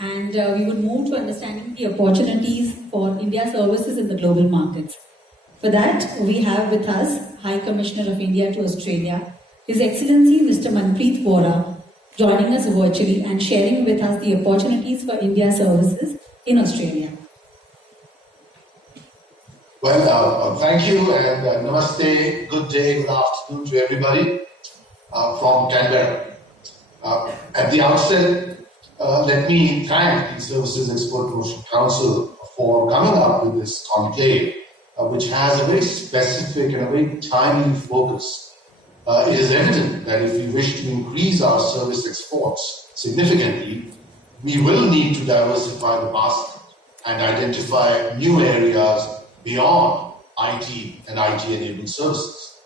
and we would move to understanding the opportunities for India's services in the global markets. For that, we have with us High Commissioner of India to Australia, His Excellency Mr. Manpreet Vora, joining us virtually and sharing with us the opportunities for India services in Australia. Well, thank you and namaste, good day, good afternoon to everybody from Canberra. At the outset, let me thank the Services Export Promotion Council for coming up with this conclave, which has a very specific and a very timely focus. It is evident that if we wish to increase our service exports significantly, we will need to diversify the basket and identify new areas beyond IT and IT-enabled services.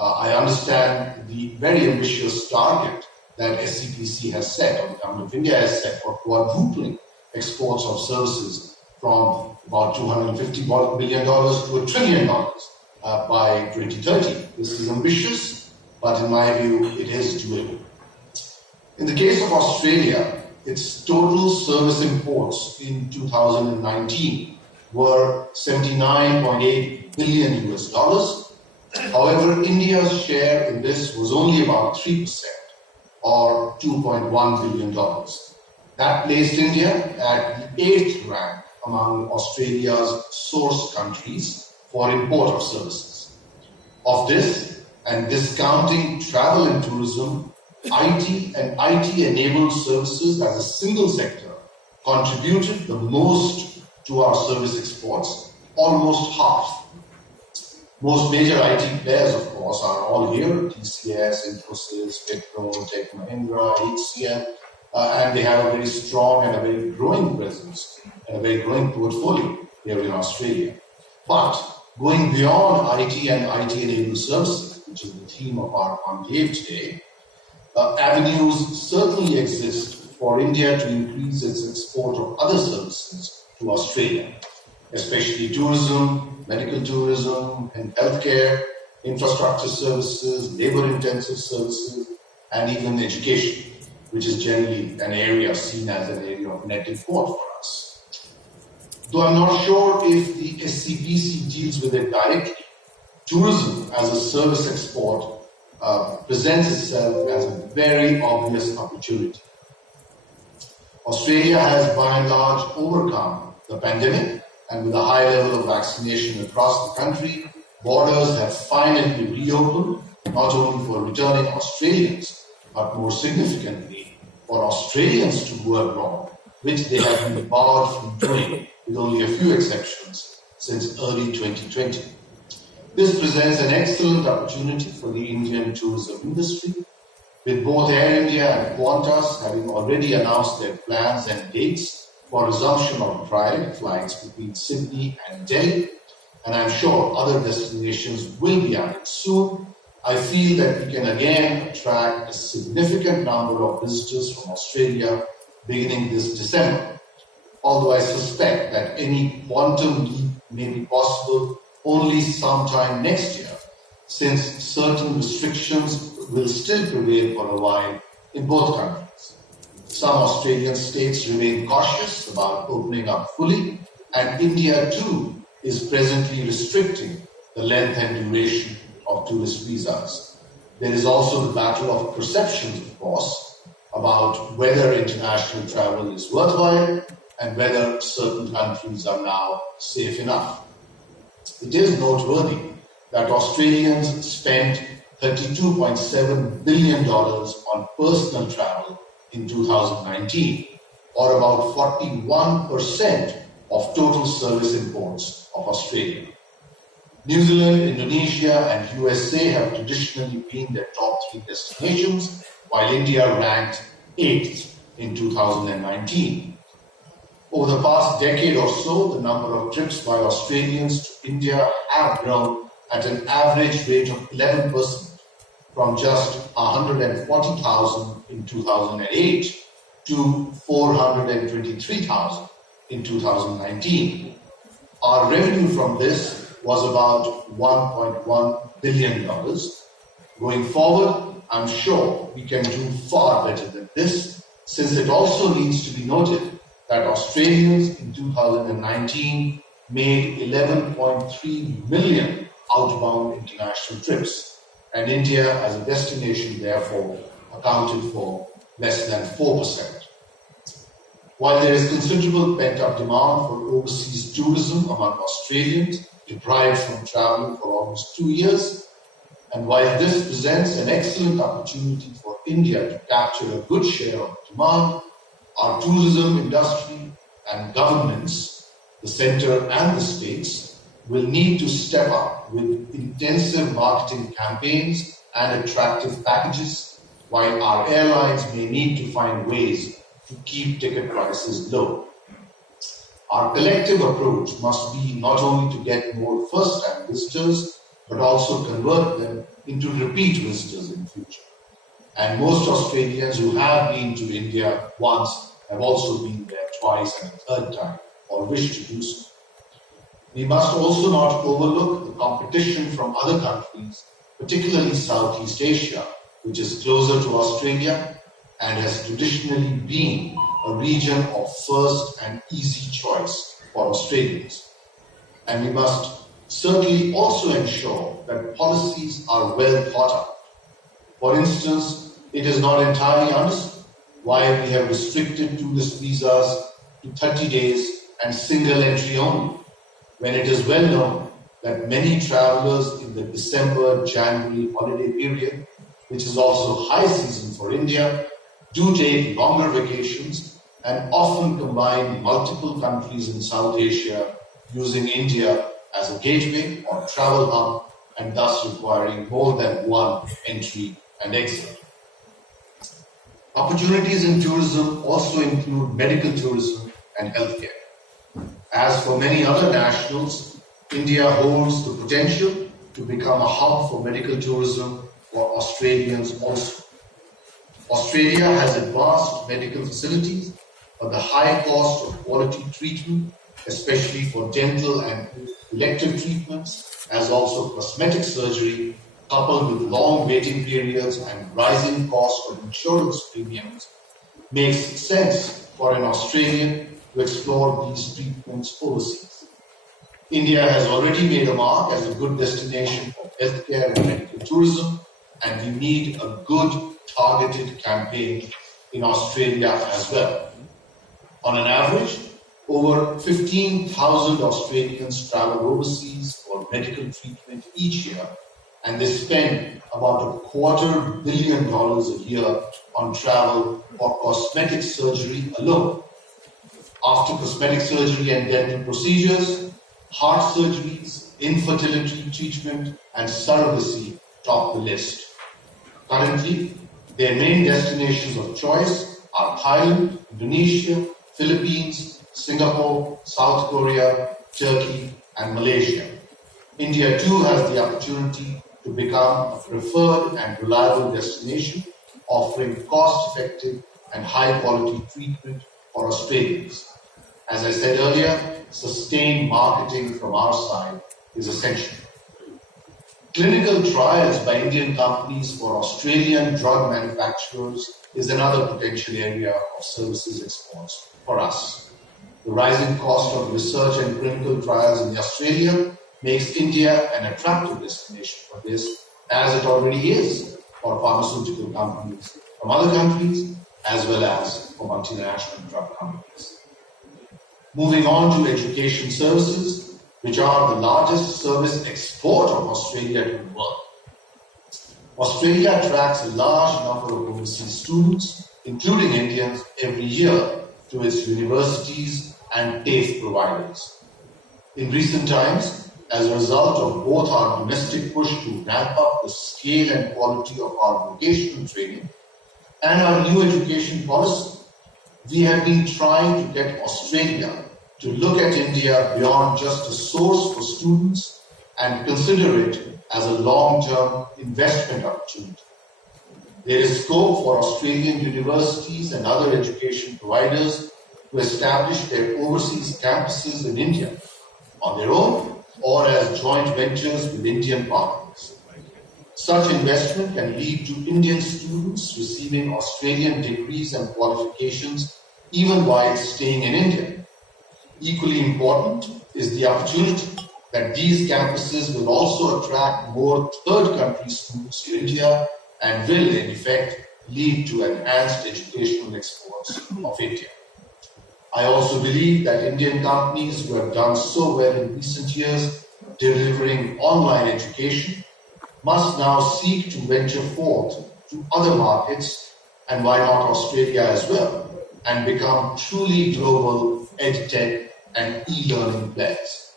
I understand the very ambitious target that SCPC has set, or the Government of India has set, for quadrupling exports of services from about $250 billion to $1 trillion by 2030. This is ambitious, but in my view, it is doable. In the case of Australia, its total service imports in 2019 were $79.8 billion US. However, India's share in this was only about 3%, or $2.1 billion. That placed India at the 8th rank among Australia's source countries for import of services. Of this, and discounting travel and tourism, IT and IT-enabled services as a single sector contributed the most to our service exports, almost half. Most major IT players, of course, are all here: TCS, Infosys, Wipro, Tech Mahindra, HCL, and they have a very strong and a very growing presence and a very growing portfolio here in Australia. But going beyond IT and IT-enabled services, which is the theme of our conclave today, avenues certainly exist for India to increase its export of other services to Australia, especially tourism, medical tourism, and healthcare, infrastructure services, labor-intensive services, and even education, which is generally an area seen as an area of net import for us. Though I'm not sure if the SCPC deals with it directly, tourism as a service export presents itself as a very obvious opportunity. Australia has by and large overcome the pandemic, and with a high level of vaccination across the country, borders have finally reopened, not only for returning Australians, but more significantly for Australians to go abroad, which they have been barred from doing, with only a few exceptions, since early 2020. This presents an excellent opportunity for the Indian tourism industry, with both Air India and Qantas having already announced their plans and dates for resumption of direct flights between Sydney and Delhi, and I'm sure other destinations will be added soon. I feel that we can again attract a significant number of visitors from Australia beginning this December, although I suspect that any quantum leap may be possible only sometime next year, since certain restrictions will still prevail for a while in both countries. Some Australian states remain cautious about opening up fully, and India too is presently restricting the length and duration of tourist visas. There is also the battle of perceptions, of course, about whether international travel is worthwhile and whether certain countries are now safe enough. It is noteworthy that Australians spent $32.7 billion on personal travel in 2019, or about 41% of total service imports of Australia. New Zealand, Indonesia, and USA have traditionally been their top 3 destinations, while India ranked 8th in 2019. Over the past decade or so, the number of trips by Australians to India have grown at an average rate of 11%, from just 140,000 in 2008 to 423,000 in 2019. Our revenue from this was about $1.1 billion. Going forward, I'm sure we can do far better than this, since it also needs to be noted that Australians in 2019 made 11.3 million outbound international trips, and India as a destination therefore accounted for less than 4%. While there is considerable pent-up demand for overseas tourism among Australians deprived from travel for almost 2 years, and while this presents an excellent opportunity for India to capture a good share of the demand, our tourism industry and governments, the centre and the states, will need to step up with intensive marketing campaigns and attractive packages, while our airlines may need to find ways to keep ticket prices low. Our collective approach must be not only to get more first-time visitors, but also convert them into repeat visitors in future. And most Australians who have been to India once have also been there twice and a third time, or wish to do so. We must also not overlook the competition from other countries, particularly Southeast Asia, which is closer to Australia and has traditionally been a region of first and easy choice for Australians. And we must certainly also ensure that policies are well thought out. For instance, it is not entirely understood why we have restricted tourist visas to 30 days and single entry only, when it is well known that many travelers in the December-January holiday period, which is also high season for India, do take longer vacations and often combine multiple countries in South Asia, using India as a gateway or travel hub, and thus requiring more than one entry and exit. Opportunities in tourism also include medical tourism and healthcare. As for many other nationals, India holds the potential to become a hub for medical tourism for Australians also. Australia has advanced medical facilities, but the high cost of quality treatment, especially for dental and elective treatments, as also cosmetic surgery, coupled with long waiting periods and rising costs for insurance premiums, makes sense for an Australian to explore these treatments overseas. India has already made a mark as a good destination for healthcare and medical tourism, and we need a good targeted campaign in Australia as well. On an average, over 15,000 Australians travel overseas for medical treatment each year, and they spend about $250 million a year on travel for cosmetic surgery alone. After cosmetic surgery and dental procedures, heart surgeries, infertility treatment, and surrogacy top the list. Currently, their main destinations of choice are Thailand, Indonesia, Philippines, Singapore, South Korea, Turkey, and Malaysia. India too has the opportunity to become a preferred and reliable destination, offering cost-effective and high-quality treatment for Australians. As I said earlier, sustained marketing from our side is essential. Clinical trials by Indian companies for Australian drug manufacturers is another potential area of services exports for us. The rising cost of research and clinical trials in Australia makes India an attractive destination for this, as it already is for pharmaceutical companies from other countries, as well as for multinational drug companies. Moving on to education services, which are the largest service export of Australia to the world. Australia attracts a large number of overseas students, including Indians, every year to its universities and TAFE providers. In recent times, as a result of both our domestic push to ramp up the scale and quality of our vocational training and our new education policy, we have been trying to get Australia to look at India beyond just a source for students and consider it as a long-term investment opportunity. There is scope for Australian universities and other education providers to establish their overseas campuses in India on their own or as joint ventures with Indian partners. Such investment can lead to Indian students receiving Australian degrees and qualifications even while staying in India. Equally important is the opportunity that these campuses will also attract more third country students to India and will, in effect, lead to enhanced educational exports of India. I also believe that Indian companies who have done so well in recent years delivering online education must now seek to venture forth to other markets, and why not Australia as well, and become truly global edtech and e-learning players.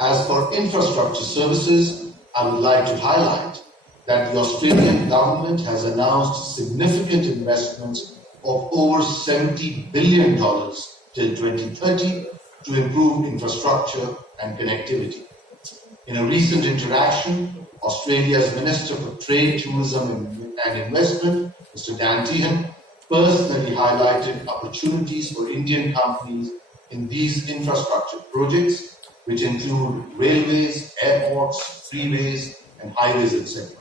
As for infrastructure services, I would like to highlight that the Australian government has announced significant investments of over $70 billion till 2030 to improve infrastructure and connectivity. In a recent interaction, Australia's Minister for Trade, Tourism and Investment, Mr. Dan Tehan, personally highlighted opportunities for Indian companies in these infrastructure projects, which include railways, airports, freeways, and highways, etc.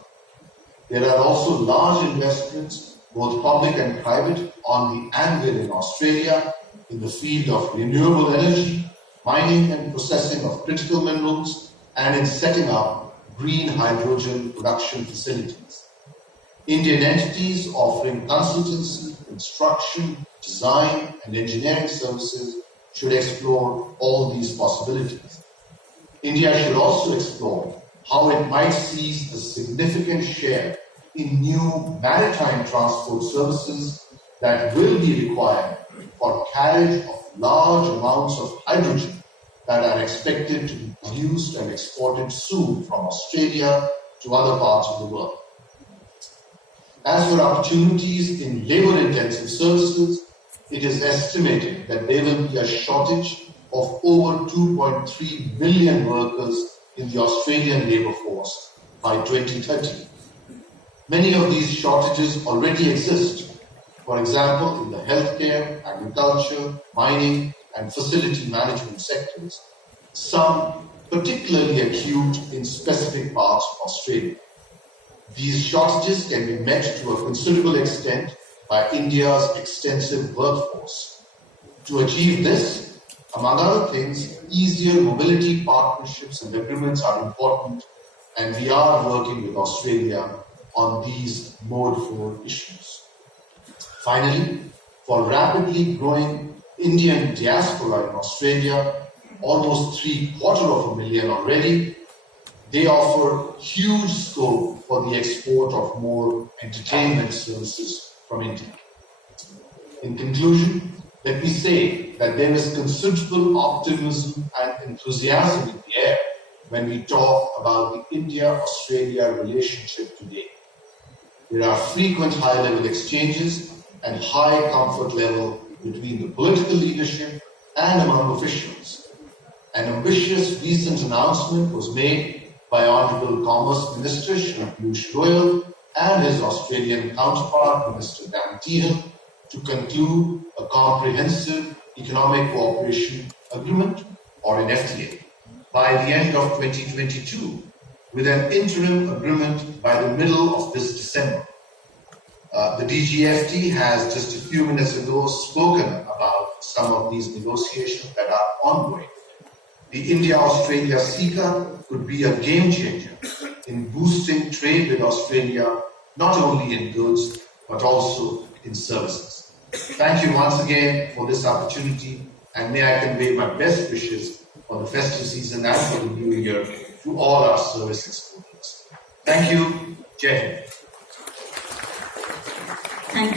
There are also large investments, both public and private, on the anvil in Australia in the field of renewable energy, mining and processing of critical minerals, and in setting up green hydrogen production facilities. Indian entities offering consultancy, construction, design, and engineering services should explore all these possibilities. India should also explore how it might seize a significant share in new maritime transport services that will be required for carriage of large amounts of hydrogen that are expected to be produced and exported soon from Australia to other parts of the world. As for opportunities in labor-intensive services, it is estimated that there will be a shortage of over 2.3 million workers in the Australian labour force by 2030. Many of these shortages already exist, for example, in the healthcare, agriculture, mining, and facility management sectors, some particularly acute in specific parts of Australia. These shortages can be met to a considerable extent by India's extensive workforce. To achieve this, among other things, easier mobility partnerships and agreements are important, and we are working with Australia on these Mode 4 issues. Finally, for rapidly growing Indian diaspora in Australia, almost 750,000 already, they offer huge scope for the export of more entertainment services from India. In conclusion, let me say that there is considerable optimism and enthusiasm in the air when we talk about the India-Australia relationship today. There are frequent high-level exchanges and high comfort level between the political leadership and among officials. An ambitious recent announcement was made by Honourable Commerce Minister Shri Piyush Goyal and his Australian counterpart, Minister Dan Tehan, to conclude a comprehensive economic cooperation agreement, or an FTA, by the end of 2022, with an interim agreement by the middle of this December. The DGFT has just a few minutes ago spoken about some of these negotiations that are ongoing. The India-Australia CECA could be a game changer in boosting trade with Australia, not only in goods, but also in services. Thank you once again for this opportunity, and may I convey my best wishes for the festive season and for the new year to all our service exporters. Thank you. Jai Hind.